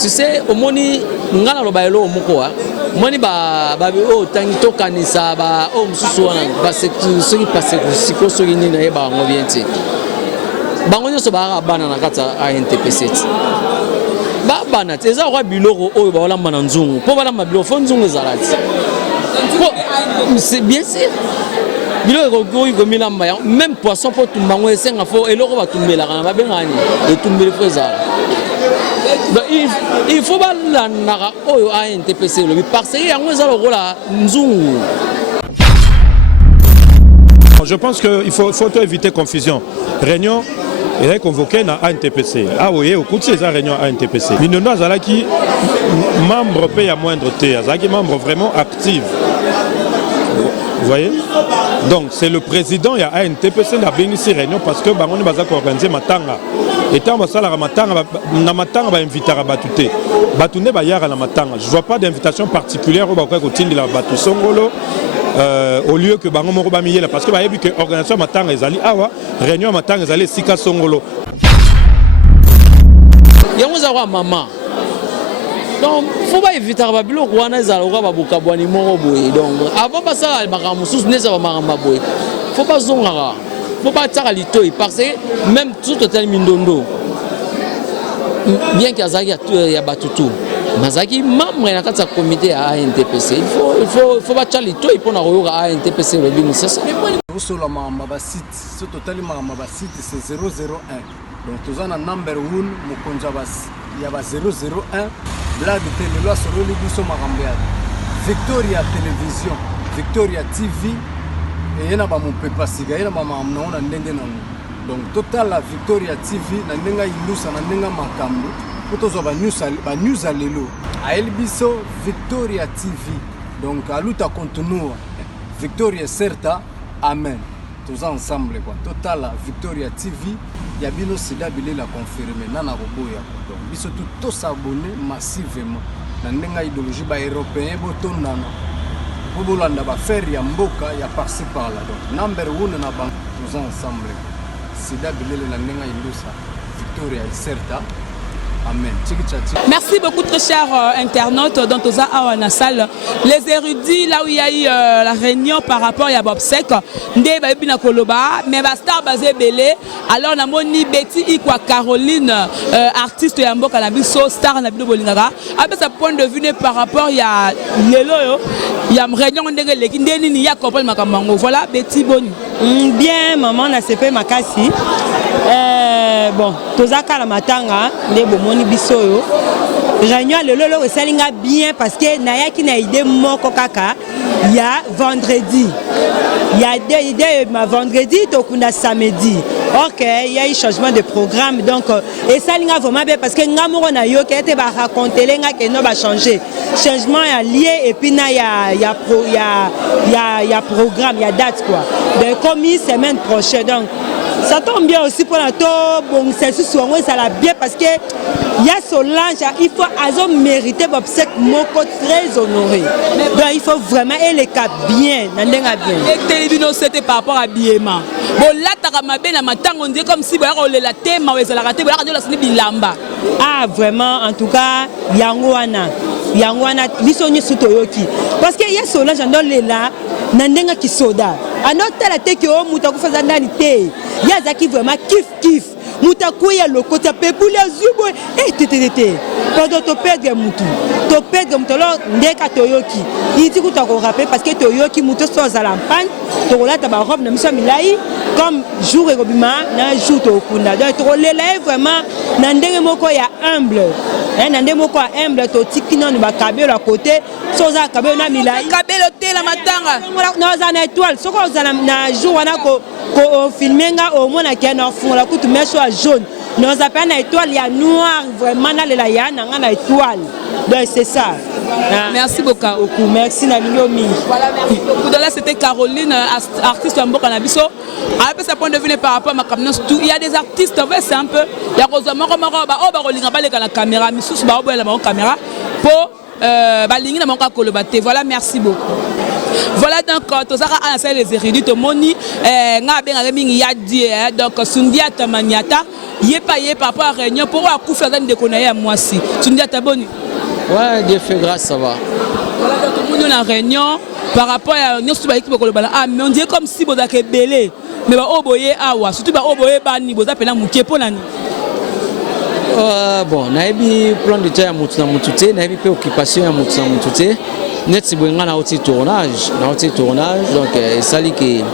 tu sais au moni ngana lo baelo moko moni ba o tangi to kanisa ba o mususu wana ba ce qui passe ko so ni na e ba ngo bienti bango nyoso ba bana na kata ANTPC ba bana eza kwa biloko oyo ba olamba na nzungu po bala mabilo fo nzungu ezalati c'est bien sûr biloko ko milamba même poisson po tumbango esenga fo eloko ba tumbela kana ba bengani e tumbele fo ezala. Il faut pas la nara oyo ANTPC le parce que yango ezala rola nzungu. Je pense qu'il faut éviter confusion. Réunion est convoquée dans ANTPC. Ah oui, au coup de ces réunions ANTPC. Mais nous avons qui membre paye à moindre T, qui membre vraiment actif. Vous voyez? Donc c'est le président et ANTPC qui a bien ici réunion parce que on va organiser matanga. Et tant que ça, matanga va inviter à Batouté. Batouné va y aller à matanga. Je ne vois pas d'invitation particulière au Batou Songolo. Au lieu que Bango Moro Bamiyela, parce que l'organisation matanga est allée awa, réunion matanga est allée Sika Songolo. Il y a maman. Donc, il faut pas éviter à Babylon, Rwanda, Zalora, Babukabouani, Moroboui. Donc, avant de ça, il ne faut pas zongara. Il ne faut pas être litoy parce que même tout le Mindondo, bien qu'il y a Batutu, Mazaki, membre de la comité à ANTPC, il faut pas être litoy pour la ANTPC. C'est ça. Sur le site, c'est 001. Donc, nous avons un number 1, il y a 001. Là, de télé, sur le Libiso Marambéad. Victoria Télévision, Victoria TV, et il y a mon papa Siga, il y a ma maman, donc, total la Victoria TV, Nandenga Ilusa, Nandenga Makambo, pour tous les news à l'élo. À Elbiso, Victoria TV, donc, à l'outa continue, Victoria Certa, Amen. Tous ensemble, quoi. Total la Victoria TV, il y a bien aussi la confirmé, Nana Roboya. Donc, ils sont tous abonnés massivement. Dans l'idéologie européenne, pour faire il y a Mboka, il y a par-ci par-là. Donc, number 1, tous ensemble. C'est là que Victoria est certain. Amen. Merci beaucoup très chers internautes dans Toza Awana salle. Les érudits là où il y a eu la réunion par rapport à Bob Sek, Ndé Babina Koloba, mais Bastar basé Belé. Alors on a moni Betty Ikwa Caroline, artiste Yambo Kanabiso, star Nabino Bolingara. Avec sa point de vue par rapport il y a Lelo, il y a une réunion Ndé Leki Ndé Nini Yakopol Makamango. Voilà Betty Boni. Bien maman na CP Makasi. Bon, Toza Kalamatanga, Ndé Bomoni Bisoyo. Réunion Lelo Salinga bien parce que Naya qui n'a idée moko kaka. Il y a vendredi. Il y a des idées vendredi, donc on a samedi. Ok, il y a eu changement de programme. Donc, et ça, il vraiment bien parce que Namoro na yo qui était raconté, que non va changer. Changement est lié et puis il y a programme, il y a date quoi. Donc, comme une semaine prochaine. Donc, ça tombe bien aussi pour la tour. Bon, c'est sur moi, ça l'a bien parce que il y a Solange, il faut mériter cette moko très honoré. Donc il faut vraiment et les cas bien, bien. Et télévision c'était par rapport à l'habillement. Bon là t'as ma bien à matin on dit comme si on la thème ou la raté la sini bilamba. Ah vraiment en tout cas Yangwana bisoni sutoyoki parce que il y a Solange dans les là nandenga ki soda. Alors telle tête que on muta ko faza ndani te. Ya zaki vraiment kiff. Mutakuya le côté pepule zubo et tétété pendant to perdre mutu alors ndeka toyoki il dit que tu as rappelé parce que toyoki mutu so za lampan to la ta ba robe na misa milai comme jour et robima na jour to kunda donc to lela vraiment na ndenge moko ya humble na ndenge moko ya humble to tikino ni ba kabelo à côté so za kabelo na milai kabelo te la matanga na za na étoile so ko za na jour wana ko filmenga au moins na na fond la kutu meso jaune. Nous appelons une étoile, il y a noir, vraiment, il y a une étoile. Donc c'est ça. Merci beaucoup. Merci Naliomi. Voilà, merci beaucoup. Donc là, c'était Caroline, artiste en Boka Nabiso. Après, sa point de vue par rapport à ma caméra, il y a des artistes, c'est un peu. Il y a Rosamond, la caméra, Missous, la caméra, pour voilà, merci beaucoup. Voilà donc tout ça a lancé les érudits au moni nga benga mingi ya die donc Sundiata Maniata yepa par rapport à réunion pour akoufa dans de konaye moi si Sundiata boni. Ouais, Dieu fait grâce, ça va. Voilà donc tout le monde en réunion par rapport à nous sur l'équipe kolobala ah mais on dirait comme si boza ke belé mais ba oboye awa surtout ba oboye bani boza pena muke ponani. Bon, naebi plan de temps ya mutu na mutu te, naebi préoccupation ya mutu na mutu te. Net si boyenga na oti tournage, donc esali ke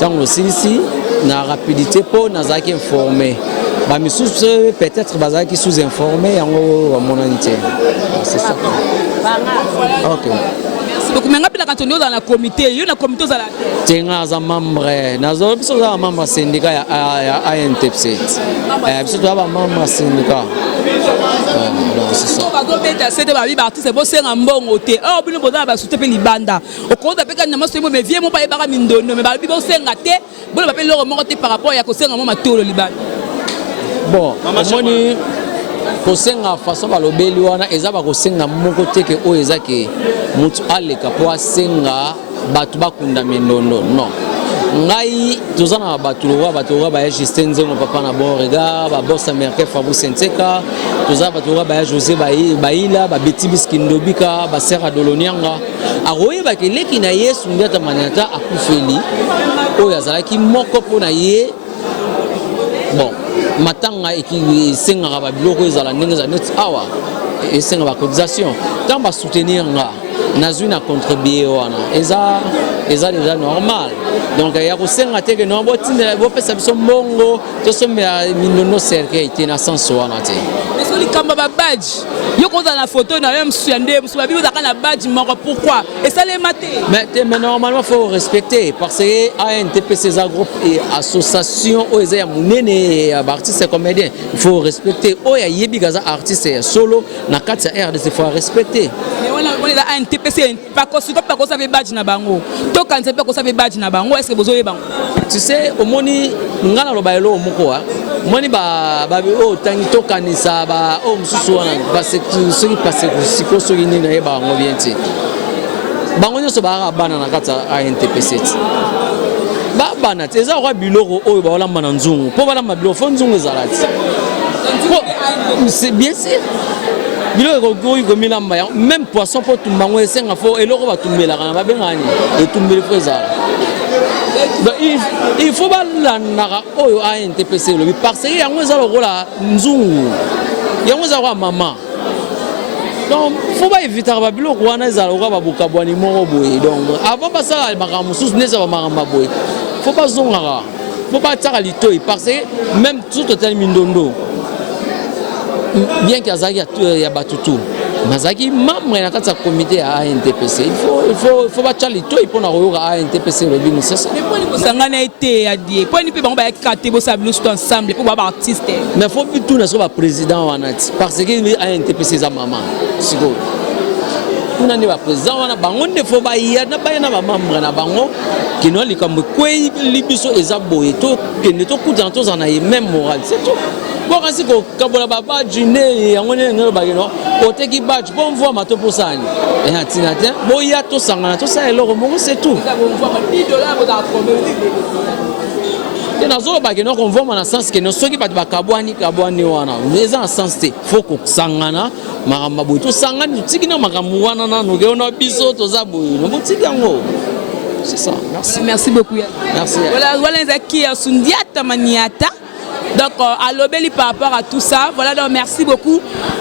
tango silisi na rapidité po nazaki informé. Ba misusu peut-être bazaki sous-informé yango monanité. C'est ça. OK. Donc maintenant quand on est dans la comité, il y a un comité dans la tenga za membre nazo biso za membre syndicat ya ANTPC. Biso za membre syndicat. C'est ça. C'est de ma vie artiste bo senga mbongo te. Oh bino boza ba souté pe libanda. O ko da pe kana mo semo me vie mo pa e bara mindono me ba bi bo senga te. Bo ba pe lo mo te par rapport ya ko senga mo matolo libanda. Bon, moni kosenga façon balobeli wana eza ba kosenga moko te ke o eza ke mutu aleka po asenga batu bakunda mindono non. Ngai tozana batulowa ba ya Justin Nzengo papa na bon regard ba boss américain Fabrice Senseka tozana batulowa ba ya José Baila ba Betty Biskindobika ba Sera Dolonianga aroye ba ke leki na Yesu Sundiata Maniata akufeli o yazalaki moko pona ye bon matanga eki senga ba biloko ezala ndenge za net awa et senga ba cotisation tant ba soutenir nga nazui na contribuer wana eza déjà normal donc ya ko senga te ke no botinda bo pesa biso mbongo to sombe mindono cercle te na sens wana te mais so li kamba ba badge yo ko na photo na même suande musu ba bi za kana badge moko pourquoi et ça les maté mais normalement faut respecter parce que ANTPC c'est un groupe et association o eza ya munene ya artiste et comédien il faut respecter o ya yebi gaza artiste solo na kati ya RDC faut respecter mais on est là ANTPC pas ko ça be badge na bango to kanse pe ko ça be badge na bango est-ce que bozo yebango tu sais omoni ngana lo baelo moko wa moni ba o tangi to kanisa ba o mususu wana parce que ce qui passe ko so yini na yeba ngo bienti bango nyoso ba bana na kata ANTPC ba bana teza kwa biloko o ba wala mana nzungu po wala mabilo fo nzungu ezalati c'est bien sûr biloko ko ko milamba même poisson po tumbango esenga fo eloko ba tumbela kana ba bengani e tumbele fo ezala il faut balandaka oyo ANTPC lobi parce que yango eza lokola nzungu yango eza kwa mama donc faut pas éviter ba biloko wana eza lokola babuka bwani moko boye donc avant basala makambo mosusu neza ba makambo boye faut pas zongaka faut pas tsaka litoi parce que même tout total mindondo bien qu'il y a batutu mazaki membre na kati ya comité ya ANTPC il faut ba tchali to pour na royo ANTPC le bin c'est ça mais pour ni sangana été ya die pour ni pe bango ba kate bo sablu tout ensemble pour ba artiste mais faut plus tout na so ba président wana parce que ANTPC za mama siko kuna ni ba président wana bango nde faut ba ya na ba na ba membre na bango kino likambo kwei libiso ezaboye to kende to kuta to za na même moral c'est tout. Bon, quand c'est que la baba dîner, on est un bagano, au teki badge, bon, voir ma topo sani. Et un tinatin, bon, il y a tout ça, et l'euro, c'est tout. Et dans le bagano, on voit dans le sens que nous sommes qui pas de kabouani, wana. Mais dans le sens que faut que sangana, maramabou, tout sangana, nous tigna maramouana, nous gagnons biso, tout ça, nous boutigango. C'est ça. Merci. Merci beaucoup. Merci. Voilà, Zaki Sundiata Maniata. Donc, à l'obéli par rapport à tout ça, voilà, donc merci beaucoup.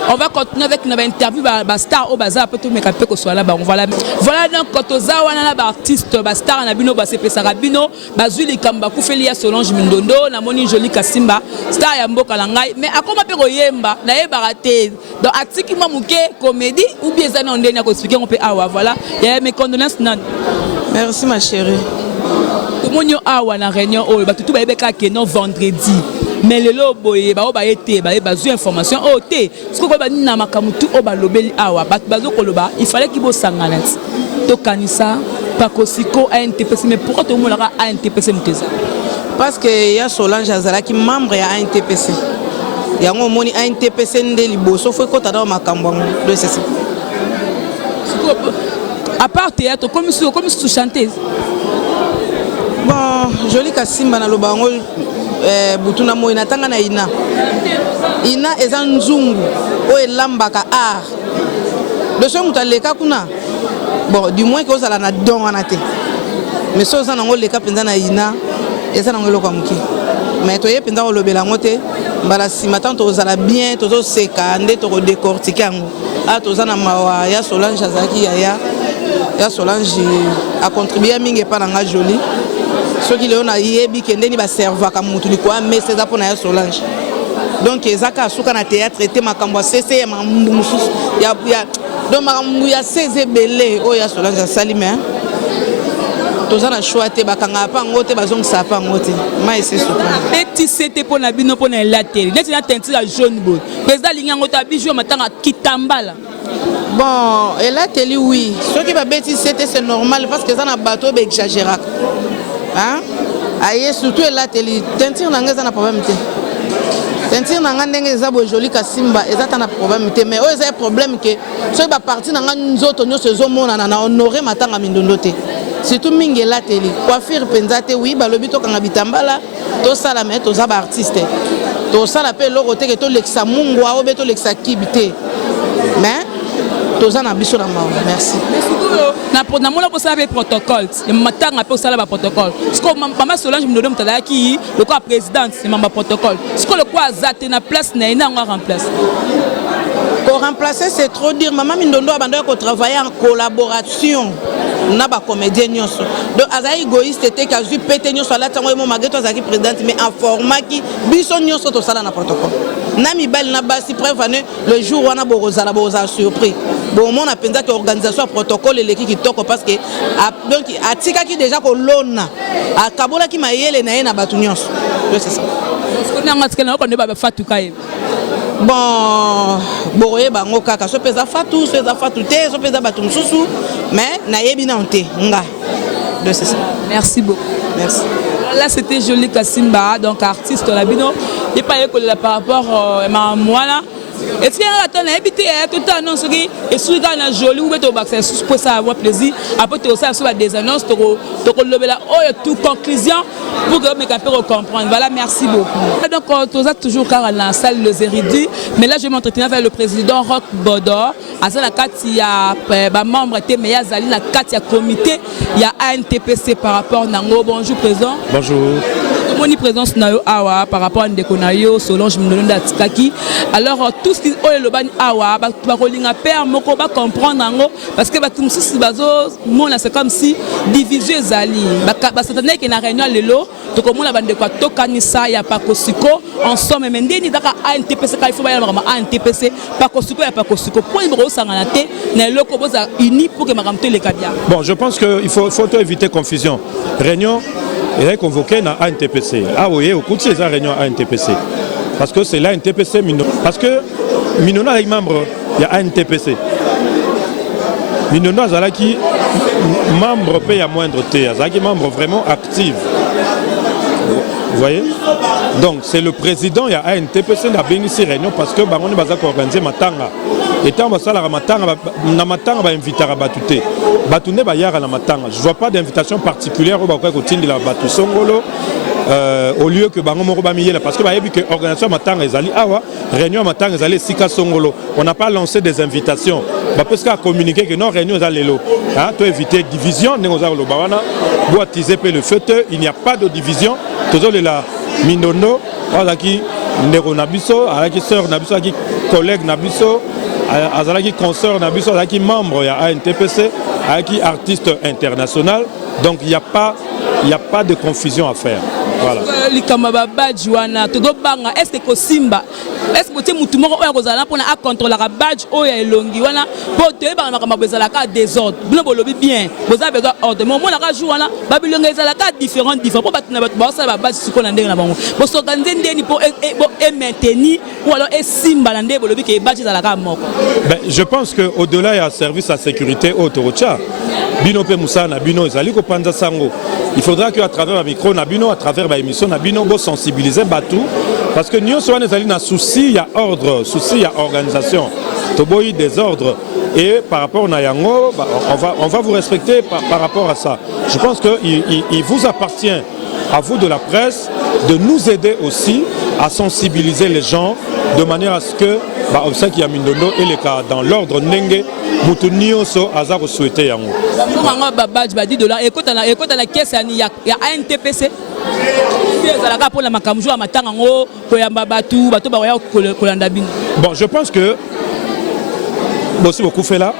On va continuer avec notre interview, star au bazar, peut-être mais qu'on soit là, voilà. Voilà donc quand on a un artiste, star en abino, c'est Sarabino, Bazuli Kamba, Koufelia Solange Mindondo, na moni joli Kasimba, star Yambo Kalangai, mais à comment peut Yemba, na Yebaraté, donc Atiki Mamouké, comédie, ou bien ça non, on a expliqué, on peut avoir, voilà. Et mes condoléances, non. Merci ma chérie. Tout le monde a une réunion, tout le monde vendredi. Mais le loboye ba oba été ba besoin information o té ce ko ba na makamutu o ba lobeli awa ba bazo koloba il fallait qu'il bo sangana to kanisa pa kosiko ANTPC mais pourquoi tout le monde a ANTPC muteza parce que ya Solange Azala qui membre ya ANTPC yango moni ANTPC ndeli boso faut ko tada makambo de c'est ça À part théâtre, comme si tu chantais. Bon, Jolie Kasimba na lobango butuna mo inatanga na ina. Ina eza nzungu o elambaka art. Le son mutaleka kuna. Bon, du moins que osala na don wana te. Mais so za nango leka penza na ina, eza nango lokwa muki. Mais to ye penza o lobela ngote, mbala sima tant ozala bien, tozo seka nde to décortiquer yango. Ah toza na mawa ya Solange azaki ya Solange a contribué mingi pa na nga Jolie. Ce qui est on a yebi kendeni ba serva ka mutu liko mais c'est ça pour na Solange. Donc ezaka suka na théâtre était makambo cc ya mambu mususu ya donc makambo ya cc belé o ya Solange salime. Tozana choix te bakanga pa ngote bazongisa pa ngote. Ma ese suka. Petit c'était pour na bino pour na la télé. Net na teinture jaune boy. Président linga ngota bijou matanga kitambala. Bon, et là télé oui. Ce qui va bêtise c'était c'est normal parce que ça na bateau be exagérer. Hein? Aïe, surtout la télé, teinture n'a pas de problème. Teinture n'a pas de Jolie Kasimba, et ça n'a pas de problème. Mais il y a un problème que si tu parti dans une autre on a honoré ma tanga mindonote. Surtout mingi la télé. Coiffure penzate, oui, le bito quand habitambala, tout ça la met, tout ça artiste. Tout ça la paix l'orote que tout l'exa mungwa ou beto l'exa kibite. Mais toza na biso na mawa. Merci. Na mona ko sala protocole. Le matanga pe sala protocole. Parce mama Solange Minodo mutala ki le quoi présidente c'est mama protocole. Ce que le quoi azate na place na ina on remplace. Pour remplacer c'est trop dire maman Mindondo abandonné ko travailler en collaboration. Na ba comédien nyonso. Donc aza égoïste te kazu pété nyonso la tango mo mageto azaki présidente mais en format qui biso nyonso to sala na protocole. Na mibali na basi prévenu le jour où on a borozala boza surpris. Bon mon a pensé que organisation protocole les qui toko parce que donc atika qui déjà ko lona a kabola ki mayele na na batu nyonso. C'est ça. Parce que na ngatikana ko ne ba fatuka ye. Bon boye bango kaka so pesa fatu te so pesa batu mususu mais na yebi na onte nga. C'est ça. Merci beaucoup. Merci. Là c'était Jolie Kasimba donc artiste la bino et pas par rapport à moi là. Est-ce qu'il y a un habité tout le temps et si on a joli ou pour ça avoir plaisir après tu aussi sur des annonces tu tout conclusion pour que mes capables comprendre. Voilà, merci beaucoup. Donc tu as toujours car dans la salle les érudits mais là je vais m'entretenir avec le président Roch Bodor à la carte il y a membre était mais il y a Zali la carte il y a comité il y a ANTPC par rapport Nango. Bonjour président. Bonjour. Mon présence awa par rapport à Ndekonayo Solange Minondo Tikaki. Alors tout ce qui est le ban awa ba kolinga père moko ba comprendre ngo parce que ba tumsusi bazo mona c'est comme si diviser zali ba satane que na réunion lelo to komona bande kwa tokanisa ya pakosiko ensemble mais ndeni daka ANTPC ka il faut ba ya ANTPC pakosiko ya pakosiko pour ibro sangana te na loko boza uni pour que makamto le kabia. Bon, je pense qu'il faut éviter confusion. Réunion il est convoqué dans ANTPC. Ah oui, au coup de ces réunions ANTPC. Parce que c'est l'ANTPC. Parce que Minono est membre, il y a ANTPC. Minono est membre paye à moindre T. Il est membre vraiment actif. Vous voyez? Donc c'est le président, il y a ANTPC qui a bénéficié de réunion parce que on a organisé Matanga. Et tant que ça, Matanga va inviter à Batouté. Batouné va y avoir Matanga. Je ne vois pas d'invitation particulière au côté de la Batou Songolo au lieu que Bango Moroba Miyela. Parce que l'organisation Matanga est allée, réunion Matanga est allée Sika Songolo. On n'a pas lancé des invitations. Parce qu'on a communiqué que non, réunion est allée là. Tu as évité division, pour attiser le feu, il n'y a pas de division. Toujours la Minono, qui Nero Nabiso, qui sœur Nabiso, qui collègue Nabiso, qui consort Nabiso, qui membre à ANTPC, qui artiste international. Donc il n'y a pas de confusion à faire. Voilà. Est-ce que Simba est-ce que tu es pour contrôler la badge ou est longi wana pour te ba ka désordre bien vous avez besoin ordre moment la jour wana ba bilonga ezala ka différent pour batuna ba ça badge siko na ndenge na bango bo s'organiser ndeni pour maintenir ou alors et Simba na ndé bolobi ke badge ezala ka moko. Ben je pense que au-delà il y a service à sécurité autoroutière bino pe musana bino ezali ko panza sango. Il faudra qu'à travers ma micro na bino à travers ma émission na bino go sensibiliser batou parce que nous sommes allés dans souci il y a ordre souci il y a organisation toboyi des ordres. Et par rapport à Yango, bah, on va vous respecter par rapport à ça. Je pense qu'il vous appartient, à vous de la presse, de nous aider aussi à sensibiliser les gens de manière à ce que Obseki ya Mindondo et les cas dans l'ordre Nenge Moutounioso Azaro souhaité Yango. Écoute la caisse il y a ANTPC. Bon, je pense que aussi beaucoup fait là.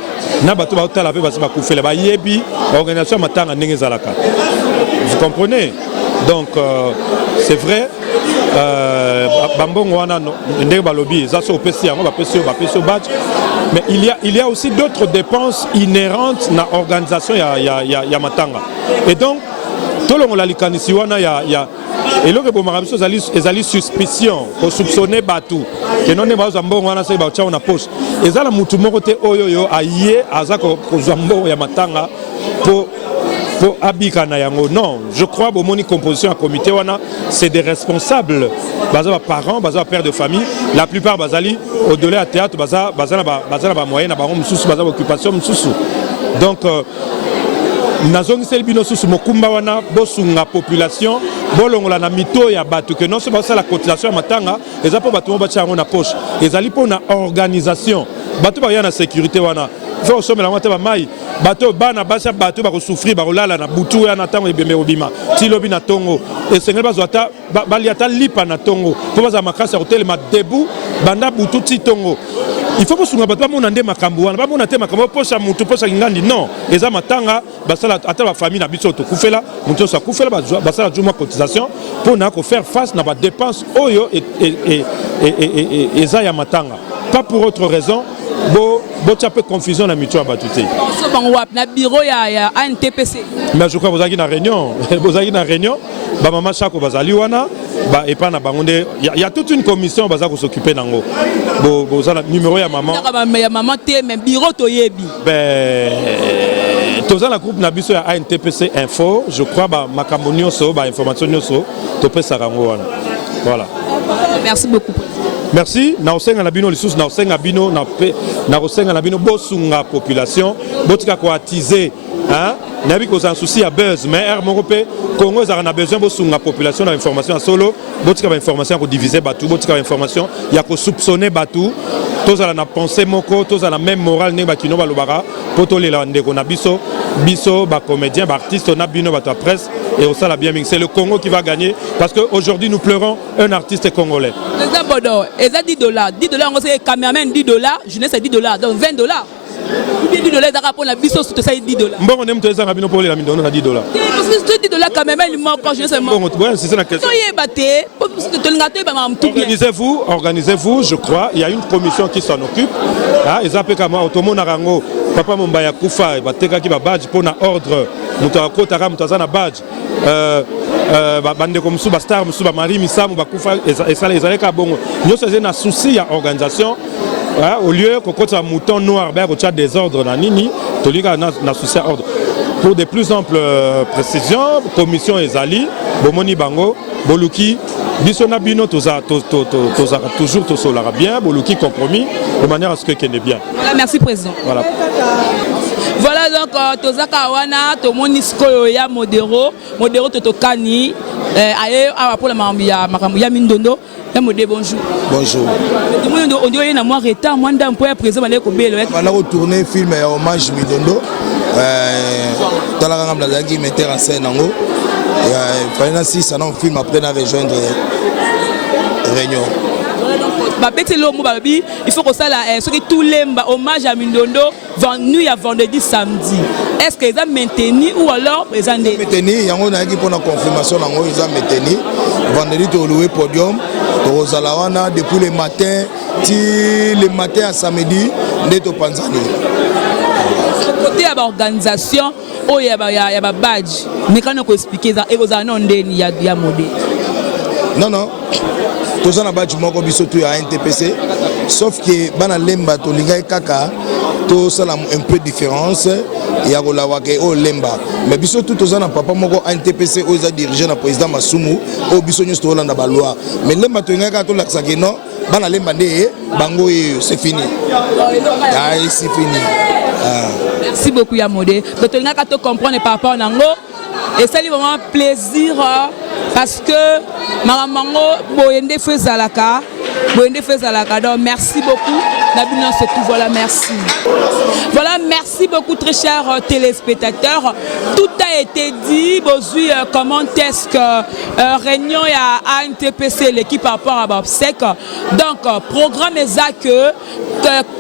Vous comprenez? Donc c'est vrai. Mais il y a aussi d'autres dépenses inhérentes à l'organisation ya matanga. Et donc tout le monde a likanisi wana ya et le rebomarabiso ezali suspicion pour soupçonner batu que non ne baza mbongo wana sai ba tia na poche ezala mutu moko te oyo aye azako kozwa mbongo ya matanga pour abika na yango. Non, je crois que mon composition à comité wana c'est des responsables baza parents baza pères de famille, la plupart bazali au-delà à théâtre baza ba moyen na ba mususu baza occupation mususu. Donc nazongi selbino susu mokumba wana bosunga population bolongola na mito ya batu que non seulement ça la cotisation ya matanga eza po batu mo batia yango na poche ezali po na organisation batu ba ya na sécurité wana faut somela ngata ba mai bato bana basa bato ba ko souffrir ba kolala na butu ya na tango ebembe obima tilobi na tongo et sengel bazwata baliata lipa na tongo po baza makasa hotel ma debout banda butu ti tongo. Il faut que nous ne nde makambo wana ba mona te makambo posa mutu posa ngandi non eza matanga basala ata la famille na biso to kufela mutu so kufela basala juma cotisation pour na ko faire face na ba dépenses oyo et eza ya matanga pas pour autre raison bo tu as peu confusion na mitu abatute so bango wap na bureau ya ANTPC. Mais je crois que vous avez une réunion ba mama chako bazali wana ba epa na bangonde il y a toute une commission baza ko s'occuper nango bo za numéro ya maman te mais bureau to yebi tous dans la groupe nabiso ya ANTPC info je crois ba makambo nyonso ba information nyonso to pesa rango wana voilà. Merci beaucoup. Merci. Na osenga na bino lisusu na osenga bino na osenga na bino bosunga population botika ko attiser hein nabi ko sans souci à buzz mais Morope Congo a besoin bosunga population d'information solo botika ba information ko diviser batu botika ba information ya ko soupçonner batu tous à la pensée moko tous à la même morale ne ba kino ba lobara poto le la ndeko na biso ba comédien ba artiste na bino ba ta presse et au ça la bien c'est le Congo qui va gagner parce que aujourd'hui nous pleurons un artiste congolais. Et ça $10 on sait cameraman $10 jeunesse $10 donc $20 $10 ça pour la biso tout ça $10 bon on aime tous ça bino pour les Mindondo na $10 parce que $10 quand même il manque quand je sais bon c'est ça la question organisez-vous je crois il y a une commission qui s'en occupe ah et ça peut comme automo na rango papa Mombaya kufa bateka ki ba badge pour na ordre mutako tara mutazana badge bande comme sous star sous mari misamu bakufa et ça les aleka bongo nyoso na souci ya organisation au lieu que quand un mouton noir ben au des ordres na nini tolika na souci ordre pour de plus amples précisions commission ezali bomoni bango boluki biso na bino toza toujours to solara bien boluki compromis de manière à ce que qu'elle est bien. Voilà, merci président. Voilà donc tozaka wana to monisko ya modero totokani aye pour la makambo ya Mindondo ya modé bonjour. Bonjour. On dit na moi retard moi ndam pour président na ko belo. On a retourné film ya hommage Mindondo talaka ngam la qui metteur en scène ngo et si ça non film après na rejoindre réunion. Il faut que ça tous les hommages à Mindondo nuit à vendredi samedi. Est-ce qu'ils ont maintenu ou alors ils ont maintenu? Il y a une confirmation ils ont maintenu. Vendredi tu as loué podium Rosalawana depuis le matin à samedi de Panzani. Côté de l'organisation, il y a un badge. Mais quand on explique ça, il y a un modèle. Non. Tous en badge moko biso tu à NTPC sauf que bana lemba to linga kaka tosala un peu différence ya kolawaka oyo lemba mais biso tout toza na papa moko ANTPC oyo eza dirigé na président Masumu oyo biso nyonso tolanda baloi mais lemba toyengaki kaka tolakisaka non bana lemba nde bango oyo c'est fini c'est fini. Merci beaucoup Yamode. Donc tu n'as qu'à te comprendre par rapport à Nango et ça lui vraiment plaisir parce que Maramango Boyende Fezalaka donc merci beaucoup. Nabina c'est tout, voilà, merci. Voilà, merci beaucoup très chers téléspectateurs. Tout a été dit. Aujourd'hui, comment est-ce que réunion à ANTPC l'équipe par rapport à Bobsec. Donc programme exact que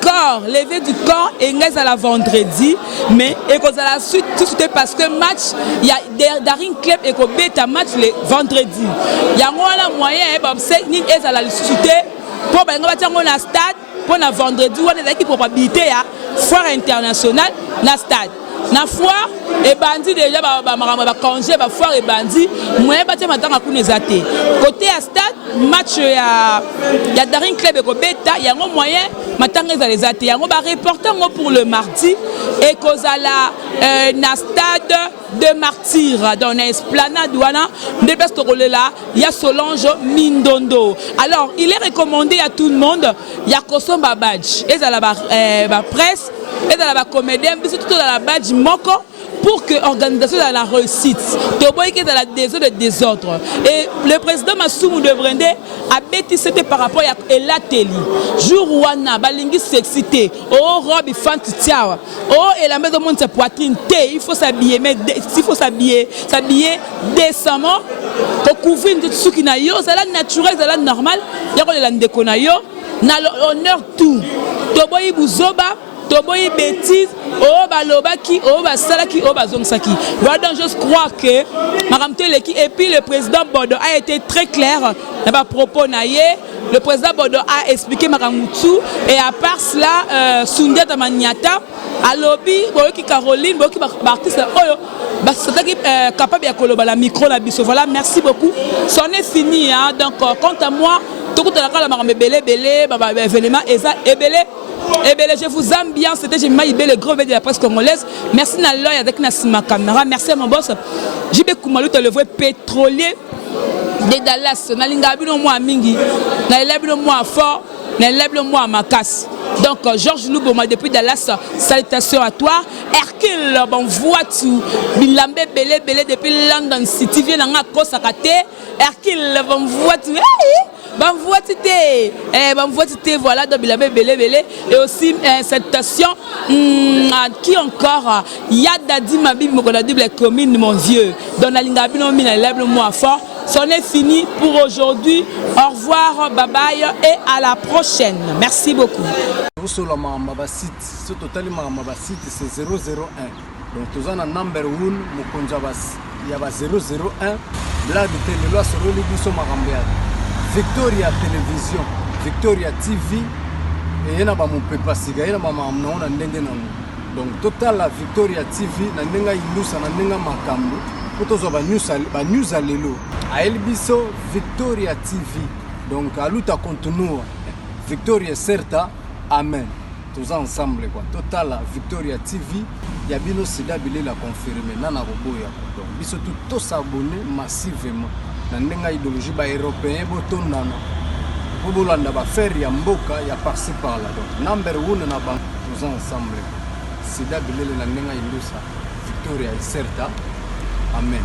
corps, levé du corps et à la vendredi, mais et que la suite tout c'était parce que match il y a Daring Club et que bêta match le vendredi. Il y a moyen Bobsec ni à la susciter pour ben on va dire on a stade pour la vendredi on est équipe probabilité à foire internationale na stade na foire et bandit déjà ba congé ba foire et bandit moyen ba te matanga ku nezate côté à stade match ya Daring Club et ko bêta il y a un moyen matanga za les até il y a un reporter pour le mardi et kozala na stade de Martyrs dans l'esplanade douana de Bestorolé-là, il y a Solange Mindondo. Alors, il est recommandé à tout le monde, il y a Kosom Babadj, et dans la presse, et dans la comédien, mais surtout dans la badge Moko, pour que l'organisation dans la réussite, de dans la désordre. Et le président Masumu de Brendé a bêti c'était par rapport à Elateli. Jour Wana, Balingi s'exciter, oh robe fantitia, oh et la maison de sa poitrine, il faut s'habiller, mais il faut s'habiller décemment pour couvrir tout ce qui n'a yo, c'est la naturelle, c'est la normale, il y a la ndekona yo, na l'honneur tout. Toboyi Bouzoba, Toboyi bêtise, oh balobaki, oh basalaki, oh bazonsaki. Voilà, je crois que Madame Teleki et puis le président Bodo a été très clair dans les propos naïe. Le président Bodo a expliqué Maramoutou et à part cela, Sundia Tamaniata, à lobby, Boyoki Caroline, Boyoki Bartis, c'est capable de la micro la biso. Voilà, merci beaucoup. C'en est fini, hein. Donc quant à moi, tout le monde a belé, événement, et belé. Eh bien, je vous aime bien, c'était Maïbé, le gros de la presse congolaise. Merci à l'œil avec ma caméra. Merci à mon boss. JB Koumalou, le vrai pétrolier de Dallas. Nalingabino moi mingi, nalingabino moi fort, nalingabino moi makas. Donc, Georges Louboma depuis Dallas, salutations à toi. Hercule, bon voiture, Bilambe Belé depuis London City, vient dans la Kosakate. Hercule, bon voiture. Bon voiture, voilà, donc Bilambe Belé. Et aussi, cette station, qui encore, Yadadi Mabib Mokonadi, la commune, mon vieux. Dans la ligne d'Abino, le mois fort. C'en est fini pour aujourd'hui. Au revoir, bye bye et à la prochaine. Merci beaucoup. Sur la site, c'est totalement ma site, c'est 001. Donc, tu as un number 1, il y a 001. Là, de télé, sur le Libiso Marambiade. Victoria Télévision, Victoria TV, et il y a mon papa Siga, il y a maman, donc, total la Victoria TV, Nandenga Ilusa, Nandenga Makambo, pour tous les news à l'élo. À Elbiso, Victoria TV, donc, à l'outa continue, Victoria Certa, Amen. Tous ensemble, quoi. Total la Victoria TV, il y a bien aussi d'habiller la confirmer, Nana Roboya. Donc, biso tous s'abonner massivement. Nandenga idéologie ba européen botondana pour bolanda ba faire ya mboka ya par-ci par là. Donc number 1 na bank tous ensemble. Sida bilele nandenga indusa Victoria Certa. Amen.